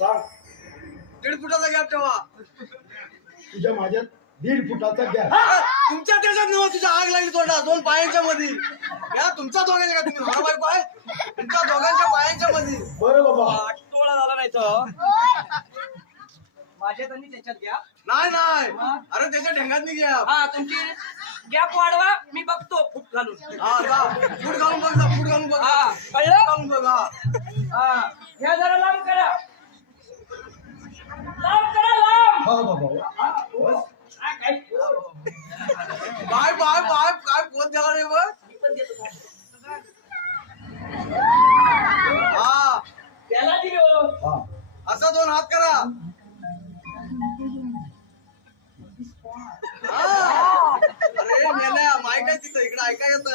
सांग. 1.5 फुटाचा गॅप ठेवा. तुझ्या माझ्यात 1.5 फुटाचा गॅप. तुमच्या त्याच्यात नव्ह, तुझ्या आग लागली तोंडा 2 पायांच्या मध्ये. या तुमच्या दोघांच्या का तुम्ही मला बायको आहे? तुमच्या दोघांच्या पायांच्या मध्ये. बरं बाबा. आठवडा झाला नाही तर माझ्यात आणि त्याच्यात घ्या. नाही नाही, अरे त्याच्या ढेंगात नाही गॅप. हा तुमची गॅप वाढवा, मी बघतो फूट घालून. हा जा, फूट घालून बघ जा, फूट घालून बघ. हा कळलं. घालून बघ. हा हा ह्या जरा लांब करा, लांब करा, लांब. हा बाबा. हा, काय बाय बाय बाय काय पोत द्यावा रे बघ. मी पण देतो. हा त्याला दिलो. हा असा 2 हात करा. हा. अरे मेल्या माय काय तिथं इकडे ऐका येत.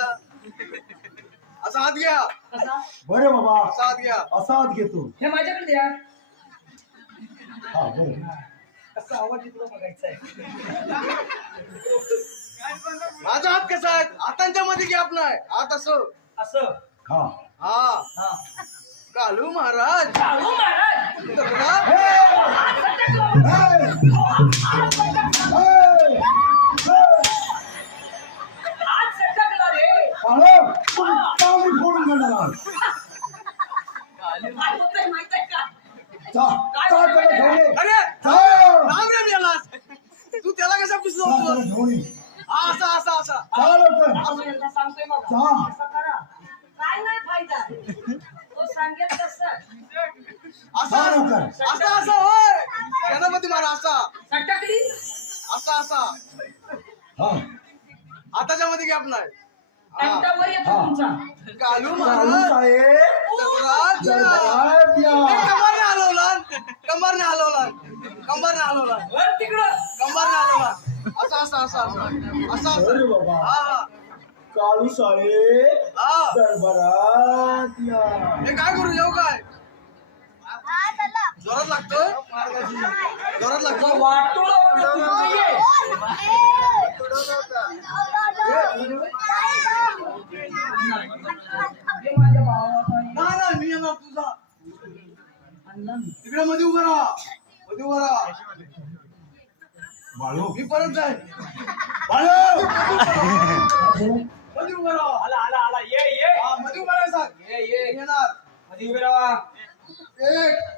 असा हात घ्या. कसा? बरं बाबा. असा हात घ्या. असा हात घेतो. हे माझ्याकडे द्या. हा बरं. कसा आवाज येतो बघायचा आहे. माझा हात कसा आहे? हातांच्या मध्ये गॅप नाही. हात असं. असं. हा. हा हा कालू महाराज. चालू महाराज. दगडा. आज सटकला रे. चांगली फोडून घेणार. काय होतंय माहित आहे का? त्याला घेऊन ये. अरे चाल. राम रे मेलास. तू त्याला कसा पुसलो त्याला होतो? घेऊन ये. हा असा असा असा. चाल लवकर. असं एकदा सांगतोय बघा. जा. असं करा. काय नाही फायदा. तो सांगेल तसं. असा असा असा होय. गणपती मारा असा सटकली. असा असा. हा. हाताच्या मध्ये गॅप नाही. हा. टँटावर येतो हा. तुमचा. कालू चालू महाराज. साहेब. दगडात या. दगडात या. कंबरने हलवला. कंबरने हलवला. कंबरने हलवला. वर तिकडं. कंबरने हलवला. असा असा असा असा असा अरे असा. बाबा. हा काळू साहेब हा. दरबारात या. हे काय करू येऊ काय? जोरात लागतो. जोरात लागतो. वाटोळं आपलं तुमचं ये. हे माझ्या भावाचा आहे. नाही नाही मी येणार तुझा. अण्णा मी. तिकडे मध्ये उभा राहा. मध्ये उभा राहा. बाळू. मी परत जाईन. बाळू. मध्ये उभा राहा. आला आला आला ये ये हा मध्ये उभा राहा सांग. ये ये मी येणार. मध्ये उभे राहा. 1